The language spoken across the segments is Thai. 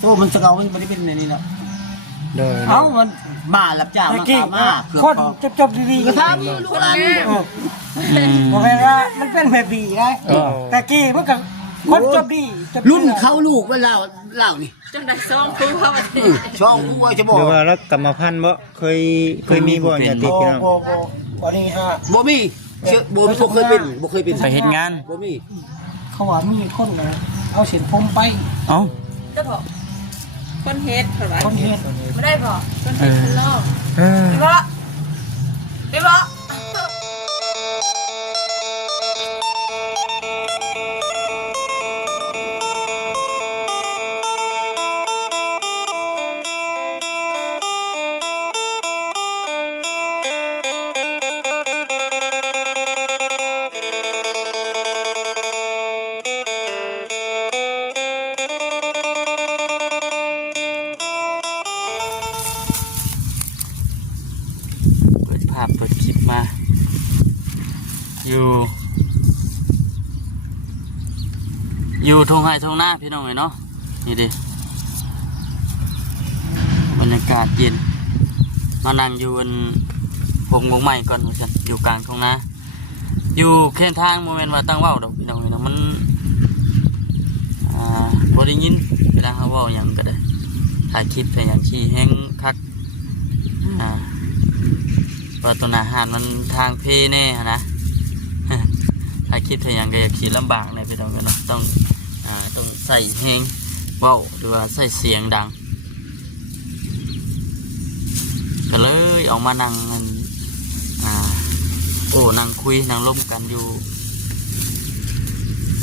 โอ้มันจะเอาไม่ได้เป็นในนี้แล้ว เด้อ เอ้ามันบ้าหลับจ้างมาข้าวมา คนจบดีๆ ก็ทำลูกหลาน บอกเลยว่ามันเป็นแบบดีไงแต่กี้มันก็คนจบดี รุ่นเขาลูกว่าเล่านี่ จังได้ซ่องคือว่า ช่องกูว่าจะบอก หรือว่าแล้วกรรมพันธุ์บ่เคยมีบ่ญาติพี่น้อง บ่นี่ฮะ บ่มีบ่เคยเป็นบ่เคยเป็น ไปเฮ็ดงาน บ่มี เขาว่ามีคนนะเอาเส้นผมไป เอ้า จะบอกคนเฮ็ดเท่าไหร่ คนเฮ็ด ไม่ได้บอกคนเฮ็ดคนลอก เออ ไปบอกไปบอก เปิดภาพเปิดคลิปมาอยู่ทงไห้ทงหน้าพี่น้องเนาะนี่ดิบรรยากาศเย็นมานั่งอยู่บนพงมงใหม่ก่อนว่าซั่นอยู่กลางทงนาอยู่เข้นทางโมเมนต์ว่าตั้งเว้าดอกพี่น้องเนาะมันบ่ได้ยินเวลาเขาเว้าหยังก็ได้ถ่ายคลิปแต่อย่างที่แห้งคักว่าตัวอาหารมันทางเพแน่นะ ถ่ายคลิปแต่อย่างก็ขี่ลำบากเลยพี่น้องเนาะต้องใส่เพลงเว้าหรือว่าใส่เสียงดังก็เลยออกมานั่งนั่งคุยนั่งร่วมกันอยู่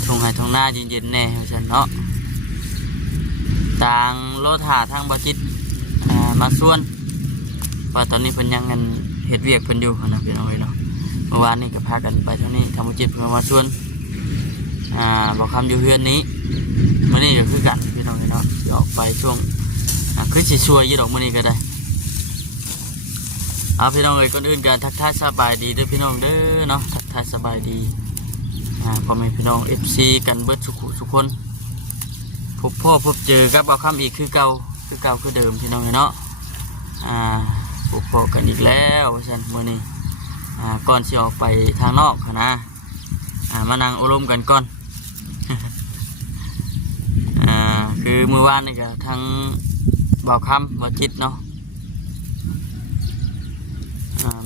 ทงไห้ทงหน้าเย็นๆแน่ฉันเนาะต่างโลถาทางบาจิตมาส่วนว่าตอนนี้เพิ่นยังเงินเฮ็ดเวียกเพิ่นอยู่นะพี่น้องเนาะเมื่อวานนี้ก็พากันไปเท่านี้ทางบาจิตเพิ่นมาส่วนบอกคำอยู่เฮือนนี้มื้อนี้ก็คือกันพี่น้องเนาะออกไปช่วงคือสิช่วยอยู่ดอกมื้อนี้ก็ได้เอาพี่น้องเอ้ยคนอื่นกันทักทายสบายดีเด้อพี่น้องเด้อเนาะทักทายสบายดีพ่อแม่พี่น้อง FC กันเบิดทุกคนพบพ่อพบเจอกับเอาคำอีกคือเก่าคือเดิมพี่น้องเนาะพบพ่อกันอีกแล้วว่าซั่นมื้อนี้ก่อนสิออกไปทางนอกนะมานั่งอบรมกันก่อน คือมื้อวานนี่ก็ทั้งบ่าวคำบ่าวจิตเนาะ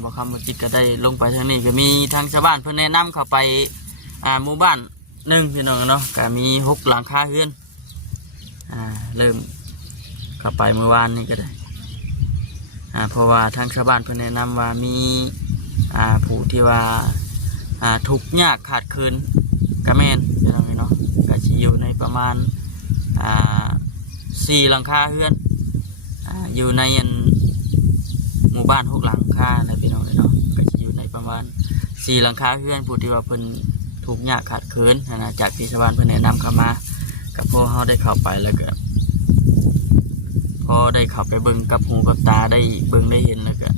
บ่าวคำบ่าวจิตก็ได้ลงไปทางนี้ก็มีทางชาวบ้านเพิ่นแนะนำเข้าไปหมู่บ้านหนึ่งพี่น้องเนาะก็มี6หลังคาเรือนเริ่มเข้าไปเมื่อวานนี่ก็ได้เพราะว่าทางชาวบ้านเพิ่นแนะนำว่ามีผู้ที่ว่าทุกข์ยากขาดเคินกะแม่นพี่น้องเนาะก็สิอยู่ในประมาณ4หลังคาเรือนอยู่ในหมู่บ้าน6หลังคานะพี่น้องเนาะก็สิอยู่ในประมาณ4หลังคาเรือนผู้ที่ว่าเพิ่นทุกข์ยากขาดเคินนะจากที่ชาวบ้านเพิ่นแนะนำเข้ามากับพวกเขาได้เข้าไปแล้วก็พอได้เข้าไปเบิ่งกับหูกับตาได้เบิ่งได้เห็นแล้วก็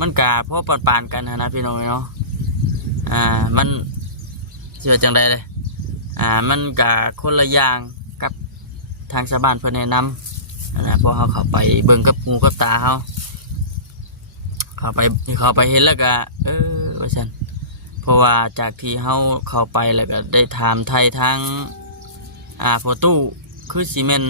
มันกะพอปานๆกันนะพี่น้องเนาะมันเชื่อจังใดเลยมันกะคนละอย่างกับทางชาวบ้านเพิ่นแนะนำนะพอเขาเข้าไปเบิ่งกับหูกับตาเขาเข้าไปเห็นแล้วก็ว่าซั่นเพราะว่าจากที่เขาเข้าไปแล้วก็ได้ถามไทยทางพอตู้คือซีเมน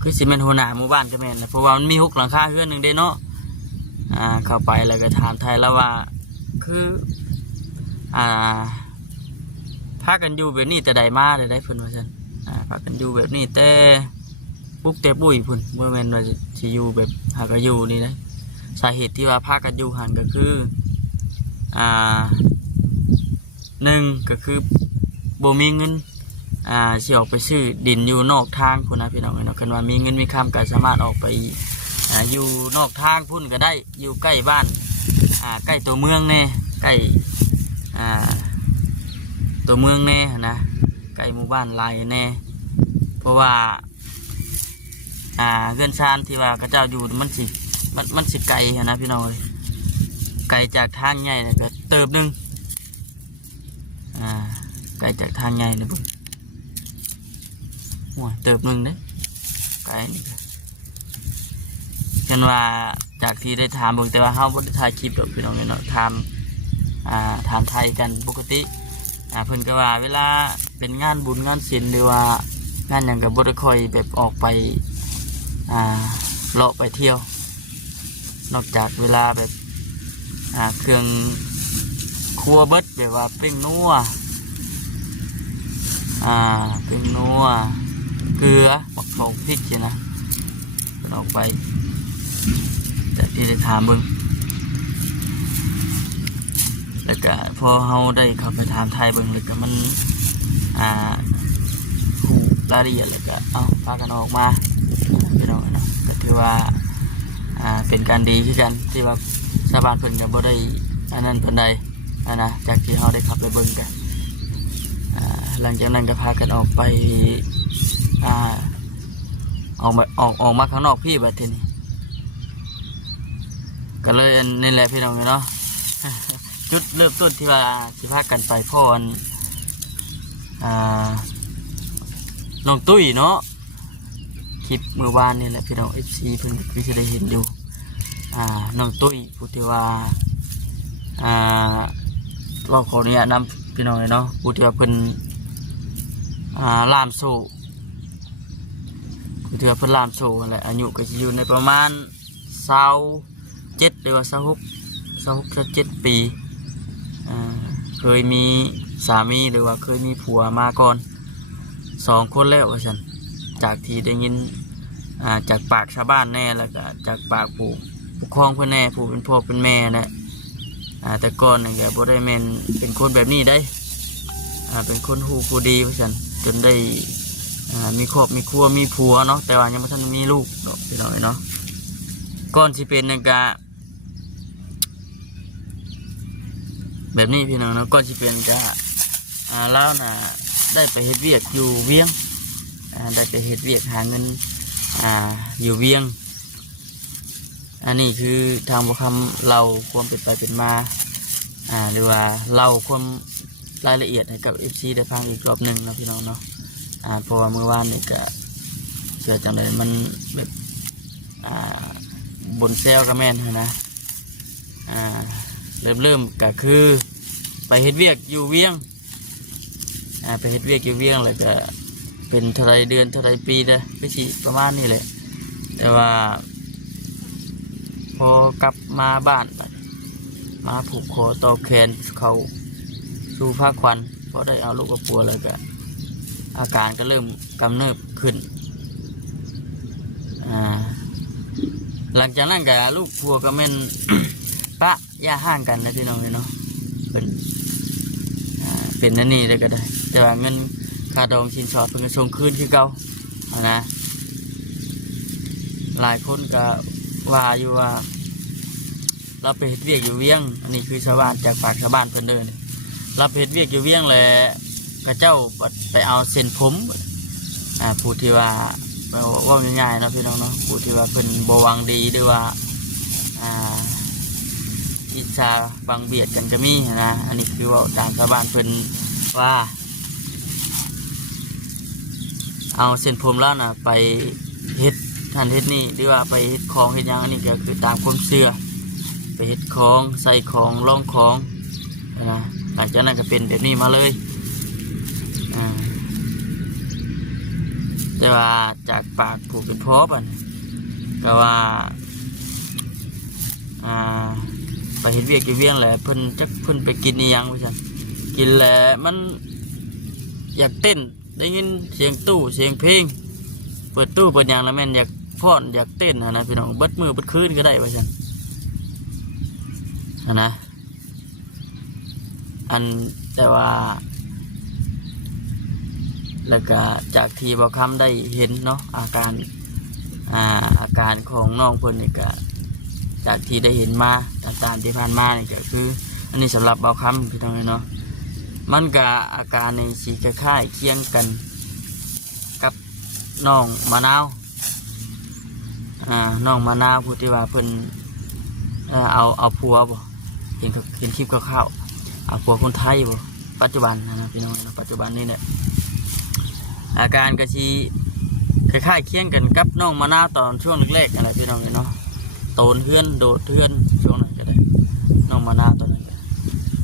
คือซีเมนหัวหน้าหมู่บ้านก็แม่นเพราะว่ามันมี6หลังคาเรือนหนึ่งเด้เนาะเข้าไปแล้วก็ถามไทยแล้วว่าคือพากันอยู่แบบนี้แต่ใดมาได้เพิ่นว่าซั่นพากันอยู่แบบนี้แต่ปุ๊กแต่ปุ้ยพุ่นเมื่อแม่นว่าสิอยู่แบบหากอยู่นี่นะสาเหตุที่ว่าพากันอยู่หันก็คือหนึ่งก็คือบ่มีเงินสิออกไปซื้อดินอยู่นอกทางพุ่นนะพี่น้องเนาะคันว่ามีเงินมีคำก็สามารถออกไปอยู่นอกทางพุ่นก็ได้อยู่ใกล้บ้านใกล้ตัวเมืองแน่ใกล้ตัวเมืองแน่นะใกล้หมู่บ้านหลายแน่เพราะว่าเรือนชานที่ว่าเขาเจ้าอยู่มันสิไกลนะพี่น้องไกลจากทางใหญ่ก็เติบนึง ไกลจากทางใหญ่นะบุหัวเติบหนึ่งเด้ไกลนี่กันว่าจากที่ได้ถามบอกแต่ว่าเฮาบ่ได้ถ่ายคลิปดอกพี่น้องเนาะถามไทยกันปกติเพิ่นก็ว่าเวลาเป็นงานบุญงานศิลป์หรือว่างานหยังก็บ่ได้ค่อยแบบออกไปเลาะไปเที่ยวนอกจากเวลาแบบเครื่องครัวเบิดแบบว่าเป็นนัวเป็นนัวเกลือบักทองพริกใช่นะออกไปแต่ที่ได้ถามเบิ่งแล้วก็พอเฮาได้เข้าไปถามไทยเบิ่งแล้วก็มันถูกรายละเอียดแล้วก็เอาพากันออกมาพี่น้องนะก็ถือว่าเป็นการดีที่กันที่ว่าชาวบ้านเพิ่นก็บ่ได้อันนั้นเพิ่นใดนะจากที่เฮาได้ขับไปเบิ่งกันหลังจากนั้นก็พากันออกไปออกมาข้างนอกพี่แบบนี้ก็เลยนี่แหละพี่น้องเนาะ จุดเริ่มต้นที่ว่าสิพากันไปพ่อน้องตุ้ยเนาะคลิปเมื่อวานนี่แหละพี่น้อง FC เพิ่งพี่จะได้เห็นอยู่น้องตุ้ยผู้ที่ว่าเราขออนุญาตนำพี่น้องเลยเนาะผู้ที่ว่าเพิ่นล่ามโซ่ผู้ที่ว่าเพิ่นล่ามโซ่อะไรอายุก็จะอยู่ในประมาณ27หรือว่า26-27 ปีเคยมีสามีหรือว่าเคยมีผัวมาก่อน2 คนแล้วว่าฉันจากที่ได้ยินจากปากชาวบ้านแน่แล้วก็จากปากผู้ปกครองเพื่อนแน่ผู้เป็นพ่อเป็นแม่นะแต่ก่อนเนี่ยบ่ได้แม่นเป็นคนแบบนี้ได้เป็นคนหูผู้ดีว่าฉันจนได้มีครอบมีครัวมีผัวเนาะแต่ว่ายังไม่ทันมีลูกเนาะพี่น้องเนาะก่อนที่เป็นนั่นก็แบบนี้พี่น้องเนาะก่อนที่เป็นก็แล้วน่ะได้ไปเฮ็ดเวียกอยู่เวียงได้ไปเฮ็ดเวียกหาเงินอยู่เวียงอันนี้คือทางบุคคลเราความเป็นไปเป็นมาหรือว่าเราความรายละเอียดให้กับ FC ได้ฟังอีกรอบหนึ่งนะพี่น้องเนาะเพราะว่าเมื่อวานนี่ก็เกิดจากอะไรมันแบบบนเซลกับแม่นนะเริ่มก็คือไปเฮ็ดเวียกอยู่เวียงไปเฮ็ดเวียกอยู่เวียงเลยก็เป็นเท่าไรเดือนเท่าไรปีเด้อก็สิประมาณนี้แหละแต่ว่าพอกลับมาบ้านมาผูกคอต่อแขนเขาสู่ภาคควันพอได้เอาลูกกับปัวเลยก็อาการก็เริ่มกำเริบขึ้นหลังจากนั้นก็ลูกปัวก็แม่น ปะย่าห่างกันนะพี่น้องเนาะเป็นนั่นนี่เลยก็ได้แต่ว่าเงินค่าดองสินสอดเพิ่งจะส่งคืนคือเก่านะหลายคนก็ว่าอยู่ว่าเราไปเฮ็ดเวียกอยู่เวียงอันนี้คือชาวบ้านจากปากชาวบ้านเพิ่นเดินเราไปเฮ็ดเวียกอยู่เวียงแหละพระเจ้าไปเอาเส้นผมผู้ที่ว่าง่ายๆเนาะพี่น้องเนาะผู้ที่ว่าเพิ่นบ่หวังดีหรือว่าอิจฉาบังเบียดกันก็มีนะอันนี้คือว่าทางชาวบ้านเพิ่นว่าเอาเส้นผมแล้วนะไปเฮ็ดท่านเฮ็ดนี่หรือว่าไปเฮ็ดของเฮ็ดยังอันนี้ก็คือตามความเชื่อไปเฮ็ดของใส่ของล่องของนะหลังจากนั้นก็เป็นแบบนี้มาเลยแต่ว่าจากปากผู้เป็นพ่อปันก็ว่าไปเฮ็ดเวียกกินเวียงแหละเพิ่นไปกินนี่ยังว่าซั่นกินแหละมันอยากเต้นได้ยินเสียงตู้เสียงเพลงเปิดตู้เปิดอย่างแล้วแม่นอยากฟ้อนอยากเต้นนะพี่น้องเบิดมือเบิดคืนก็ได้ว่าซั่นนะอันแต่ว่าแล้วก็จากที่บ่คำได้เห็นเนาะอาการของน้องเพิ่นนี่ก็จากที่ได้เห็นมาต่างๆที่ผ่านมานี่ก็คืออันนี้สำหรับบ่คำพี่น้องเนาะมันก็อาการในสีคล้ายๆเคียงกันกับน้องมะนาวน้องมะนาวผู้ที่ว่าเพิ่นเอาผัวบ่เห็นคลิปคร่าวๆเอาผัวคนไทยบ่ ปัจจุบันนะพี่น้องเนาะปัจจุบันนี้เนี่ยอาการกระชีคล้ายๆเคียงกันกับน้องมะนาวตอนช่วงแรกๆอะไรพี่น้องเนาะโตนเฮือนโดดเฮือนช่วงนั้นก็ได้น้องมะนาวตอนนั้น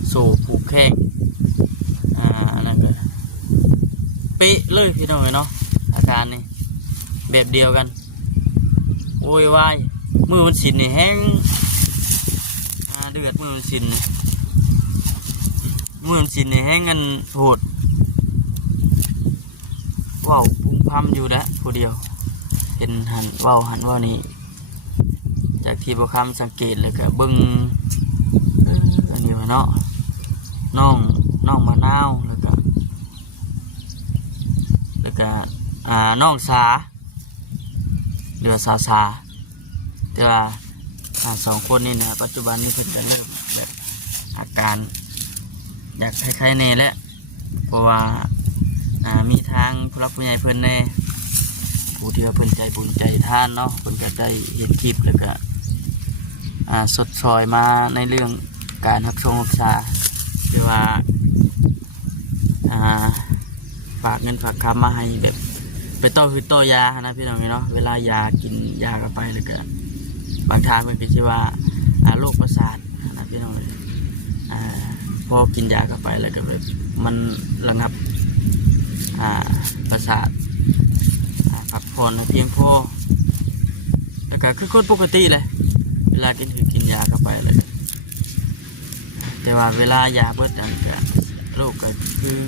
โซ่ผูกแข้งนั่นก็เป๊ะเลยพี่น้องเนาะอาการนี่แบบเดียวกันโวยวายมือมันสินนี่แห้งเดือดมือมันสินนี่แห้งกันโหดว้าวพุ่งพัมอยู่แล้วผู้เดียวเห็นหันว้าวนี่จากที่ประคำสังเกตเลยก็เบิ้งอันนี้ว่าเนาะน้องมะนาวแล้วก็น้องสาเรือสาแต่ว่าสองคนนี่นะปัจจุบันนี้เพิ่นจะเริ่มแบบอาการอยากคล้ายๆเน่แหละเพราะว่ามีทางผู้รักผู้ใหญ่เพิ่นแน่ผู้ที่ว่าเพิ่นใจบุญใจท่านเนาะเพิ่นก็ได้เห็นคลิปแล้วก็สดซอยมาในเรื่องการรักษารักษาหรือว่าฝากเงินฝากคำมาให้แบบไปต่อยานะพี่น้องเนาะเวลายากินยาเข้าไปแล้วก็บางทางเป็นคิดว่าโรคประสาทนะพี่น้องพอกินยาเข้าไปแล้วก็แบบมันระงับประสาทพักผ่อนเพียงพอแล้วก็คือคนปกติเลยเวลากินยาเข้าไปเลยแต่ว่าเวลายาเบิดอันก็โรคก็คือ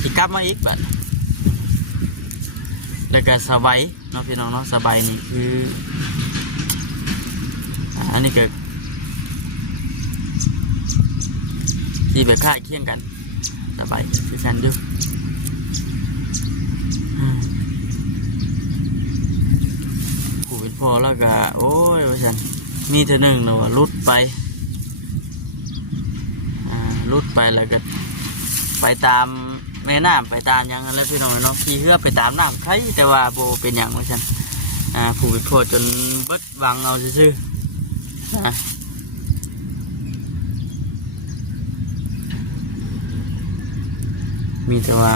สิกลับมาอีกแบบแล้วก็สบายเนาะพี่น้องเนาะสบายนี่คืออันนี้ก็ที่แบบค่ายเคียงกันสบายคือกันอยู่ผู้เป็นพ่อแล้วก็โอ้ยว่าฉันมีเท่านึงนะว่าลุดไปแล้วก็ไปตามแม่น้ำไปตามอย่างนั้นแล้วพี่น้องเนาะขี่เรือไปตามน้ำใครแต่ว่าโบเป็นอย่างว่าฉันผู้เป็นพ่อจนเบิดวังเอาซื่อมีแต่ว่า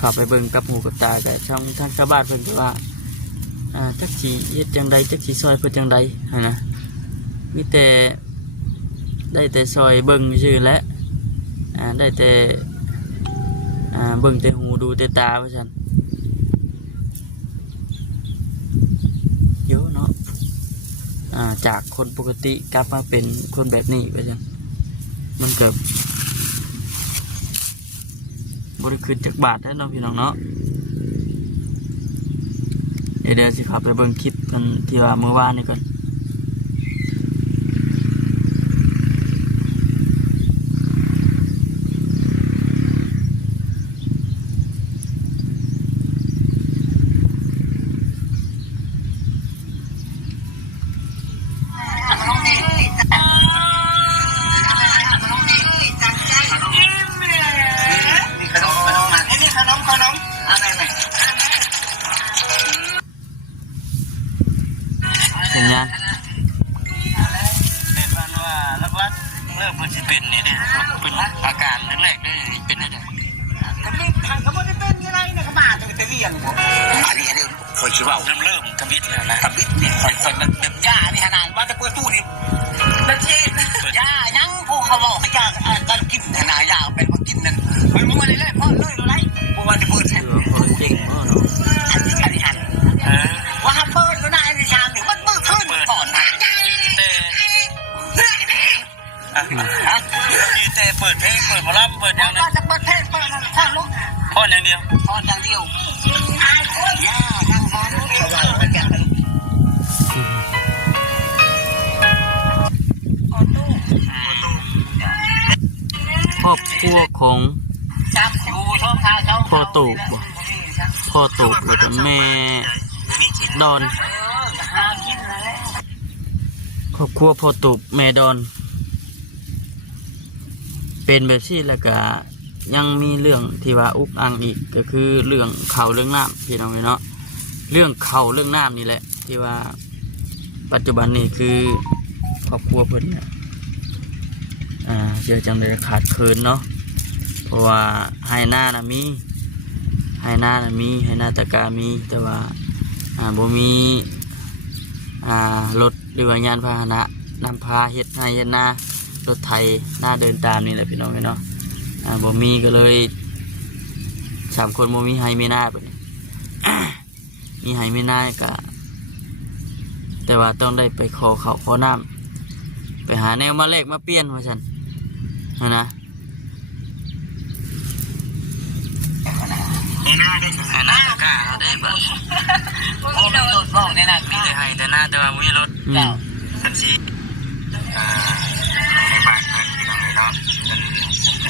ขับไปเบิ่งกับหูกับตาแต่ช่องทางชาวบ้านเพิ่นแต่ว่าจักสีเฮ็ดจังใดจักสีซอยเพิ่นจังใดนะมีแต่ได้แต่ซอยเบิ่งชื่อและได้แต่เบิ่งแต่หูดูแต่ตาว่าซั่นเยอะเนาะจากคนปกติกลับมาเป็นคนแบบนี้ว่าซั่นมันเกิดบริคืนจากบาทได้เนาะพี่น้องเนาะเดี๋ยวสิขับไปเบิ่งคลิปกันที่ว่าเมื่อวานนี่ก่อนสัญญาณเป็นว่าลักเมื่อมันจะเป็นนี่เป็นอาการแรกๆได้เป็นอะไรก็ไม่ทางเขาไม่ได้เป็นอะไรเนี่ยเขามาจะเรียนผมอันนี้คอยชิว่าเริ่มทำบิดแล้วนะทำบิดเนี่ยคอยแบบย่านี่ขนาดว่าจะเปิดตู้นี่นั่นเองย่ายังพวกเขาบอกให้ย่าการกินขนาดย่าเป็นมากินนั่นมันมาเลยพ่อเลยอะไรพวกมันจะเปิดแทนเก่งมากเนาะอันนี้ว่าเปิดก็ได้ในชามถึงมันเปิดขึ้นก่อนนะแต่เปิดเพลงเปิดหมอลำเปิดอย่างนั้นจะเปิดเพลงเปิดพ่อลูกพ่ออย่างเดียวย่านั่งมองเขาว่าไม่แก่ครอบครัวของพ่อตู่แล้วก็แม่ดอนครอบครัวพ่อตู่แม่ดอนเป็นแบบที่แล้วก็ยังมีเรื่องที่ว่าอุกอังอีกก็คือเรื่องเขาเรื่องน้ำพี่น้องเนาะเรื่องเขาเรื่องน้ำนี่แหละที่ว่าปัจจุบันนี้คือครอบครัวเพิ่นเนี่ย เชื่อจังเลยขาดเคินเนาะเพราะว่าให้หน้านะมีให้หน้าตะกามีแต่ว่าบ่มีรถหรือว่ายานพาหนะนำพาเฮ็ดให้เฮ็ดหน้ารถไถหน้าเดินตามนี่แหละพี่น้องเนาะบ่มีก็เลย3คนบ่มีให้มีหน้าแบบนี้ มีให้มีหน้าก็แต่ว่าต้องได้ไปขอข้าวขอน้ำไปหาแนวมาแลกมาเปลี่ยนว่าซั่นนะให้หน้าตะกาได้บ่มีรถบ่ได้น่ะมีแต่ให้แต่หน้าแต่ว่ามีรถเจ้าทันทีในบ้านพี่น้องเนาะ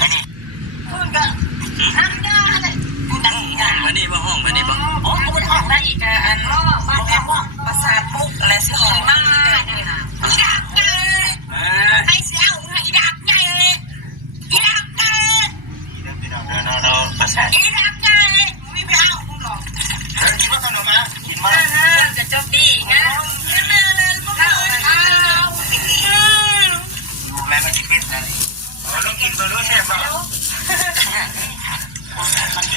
อันนี้คุณก็ทำได้ดังมานี่บ่ห้องมานี่บ่อ๋อเขาบ่ห้องได้อีกอันบ้านแม่ว่าประสาทปุ๊กและสิห้องมาให้เสียวให้ดักใหญ่เลยอีดักใหญ่เราประสาทอีดักใหญ่ไม่ไปเอาคุณหรอกกินว่าขนมมากินมาจะจบดีนะแม่ไม่กินเป็นอะไรต้องกินตัวนู้นแค่เปล่า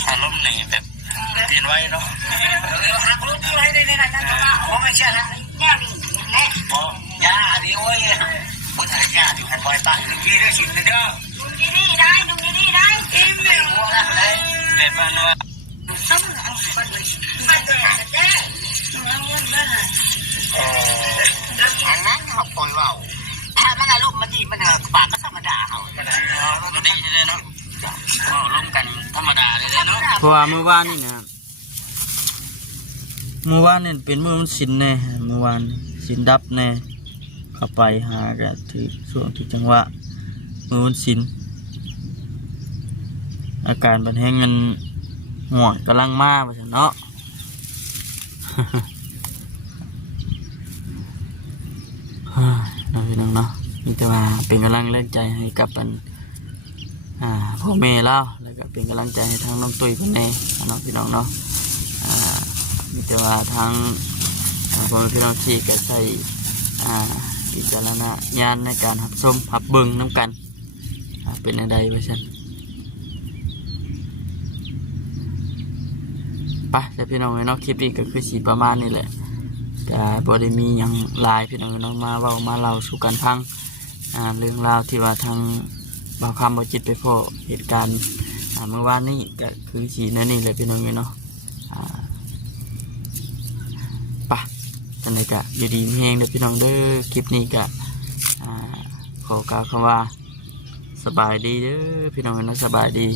อารมณ์นี่แบบเปลี่ยนไว้เนาะหักลูกที่ไว้ในนั้นนะว่าไม่ใช่นะแง่ดีแง่ยาดีเว้ยผู้ชายยาอยู่หันไว้ตั้งยี่ได้ชิมเลยเด้อลุงยี่นี่ได้อิ่มเลยหัวละเลยเด็ดบ้านว่าต้องเอาบ้านเลยเด้เอาเงินมาอันนั้นเขาปล่อยว่าถ้ามันอารมณ์มันดีมันปากก็ธรรมดาเขามันดีเลยเนาะร่วมกันธรรมดาเลยเนาะเพราะว่าเมื่อวานนี่เป็นมื้อมันสินแน่เมื่อวานสินดับแน่เข้าไปหากันถือช่วงที่จังหวะมื้อมันสินอาการบัดแห้งเงินหัวกำลังมาว่าซั่นเนาะ พี่น้องเนาะมีแต่ว่าเป็นกำลังแรงใจให้กับพ่อแม่เราแล้วก็เป็นกำลังใจให้ทางน้องตุ้ยคนนี้น้องพี่น้องเนาะมีแต่ว่าทางพ่อพี่น้องที่ก็ใช้วิจารณญาณในการหับชมหับเบิ่งน้ำกันเป็นอะไรไว้ฉันไปแต่พี่น้องเนาะคลิปนี้ก็คือสีประมาณนี้แหละแต่บริมีอย่างลายพี่น้องเนาะมาเว้ามาเล่าสู่กันฟังเรื่องราวที่ว่าทางบ่าวคำบ่จิตไปพบเหตุการณ์เมื่อวานนี้ก็คือสีนั่นนี่เลยพี่น้องเนาะปะตอนนี้ก็อยู่ดีมีแฮงเด้อพี่น้องเด้อคลิปนี้ก็ขอกล่าวคำว่าสบายดีเด้อพี่น้องเนาะสบายดี